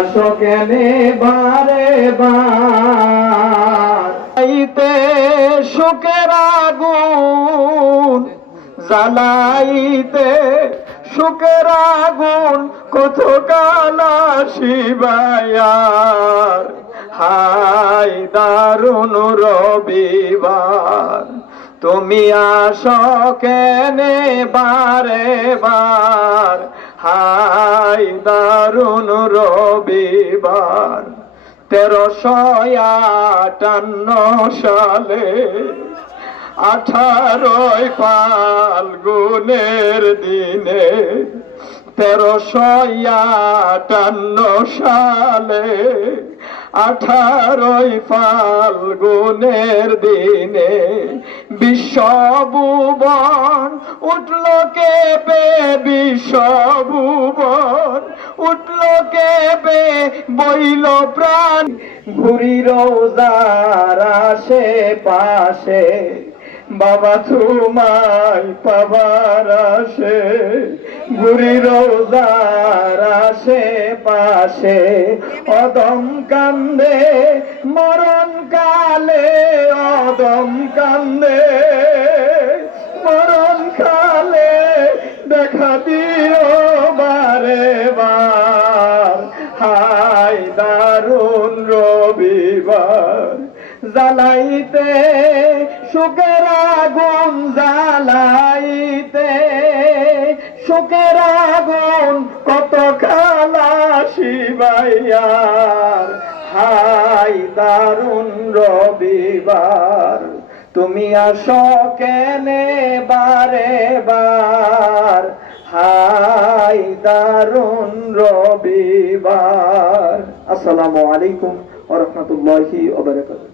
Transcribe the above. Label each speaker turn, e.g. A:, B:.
A: আসো কেনে বারে। বারাইতে সুখের আগুন, জ্বালাইতে সুখের আগুন কত শিবায়ার হাই দারুণ রবিবার, তুমি আসো কেনে বারে বার। হাই দারুণ রবিবার তেরোশো আটান্ন সালে আঠারোই ফাল্গুনের দিনে তেরোশো আটান্ন সালে আঠারোই ফাল্গুনের দিনে বিশ্বভুবন উঠল কেঁপে, বিশ্বভুবন উঠল কেঁপে, বইল প্রাণ। ঘুরি রোজার আশে পাশে বাবা তোমায় পাবার আসে ঘুরি রোজার পাশে অদম কান্দে, মরণ কালে অদম কান্দে। মরণ কালে দেখা দিও বারে বার। হাই দারুণ রবিবার, জ্বালাইতে সুখের আগুন সুখের আগুন কত খালা শিবাইয়ার হাই দারুণ রবিবার, তুমি আসো কেনে বারে বার? হাই দারুণ রবিবার। আসসালামু আলাইকুম ওয়া রাহমাতুল্লাহি ওয়া বারাকাতুহু।